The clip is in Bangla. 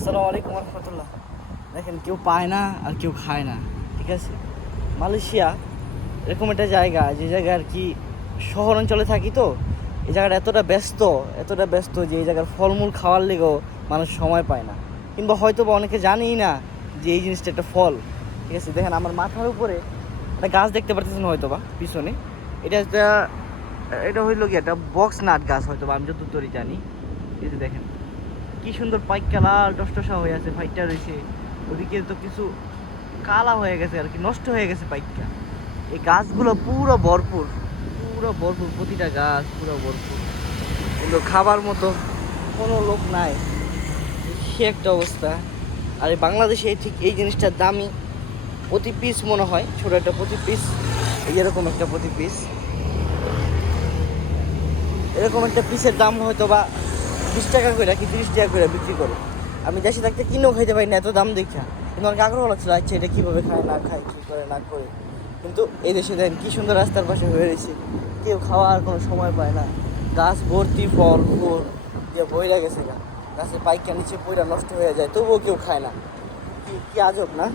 আসসালামু আলাইকুম রহমতুল্লাহ। দেখেন, কেউ পায় না আর কেউ খায় না, ঠিক আছে। মালয়েশিয়া এরকম একটা জায়গা, যে জায়গায় আর কি শহর অঞ্চলে থাকি, তো এই জায়গাটা এতটা ব্যস্ত যে এই জায়গার ফলমূল খাওয়ার লেগেও মানুষ সময় পায় না, কিংবা হয়তো বা অনেকে জানেই না যে এই জিনিসটা একটা ফল, ঠিক আছে। দেখেন, আমার মাথার উপরে একটা গাছ দেখতে পারতেছেন হয়তো বা পিছনে। এটা হইলো কি একটা বক্স নাট গাছ, হয়তো বা আমি যতদূর জানি। এই যে দেখেন, কি সুন্দর পাইকা লাল টসটসা হয়ে আছে, ফাইটটা রয়েছে। ওদিকে তো কিছু কালা হয়ে গেছে আর কি, নষ্ট হয়ে গেছে পাইকা। এই গাছগুলো পুরো ভরপুর, প্রতিটা গাছ পুরো ভরপুর, কিন্তু খাবার মতো কোনো লোক নাই। সে একটা অবস্থা। আর এই বাংলাদেশে ঠিক এই জিনিসটার দামই প্রতি পিস মনে হয়, ছোটো একটা প্রতি পিস, এরকম একটা প্রতি পিস, এরকম একটা পিসের দাম হয়তো বা 20 টাকা করে কি 30 টাকা করে বিক্রি করে। আমি দেশে থাকতে কিনেও খাইতে পারি না এত দাম দেখা, কিন্তু অনেক আগ্রহ লাগছিল, আচ্ছা এটা কীভাবে খায় না খায়, কী করে না করে। কিন্তু এই দেশে দেখেন কী সুন্দর রাস্তার পাশে হয়ে রয়েছে, কেউ খাওয়ার কোনো সময় পায় না। গাছ ভর্তি ফল ফুল দিয়ে বইরা গেছে, গাছের পাইকা নিচে পইরা নষ্ট হয়ে যায়, তবুও কেউ খায় না। কি কি আজব না।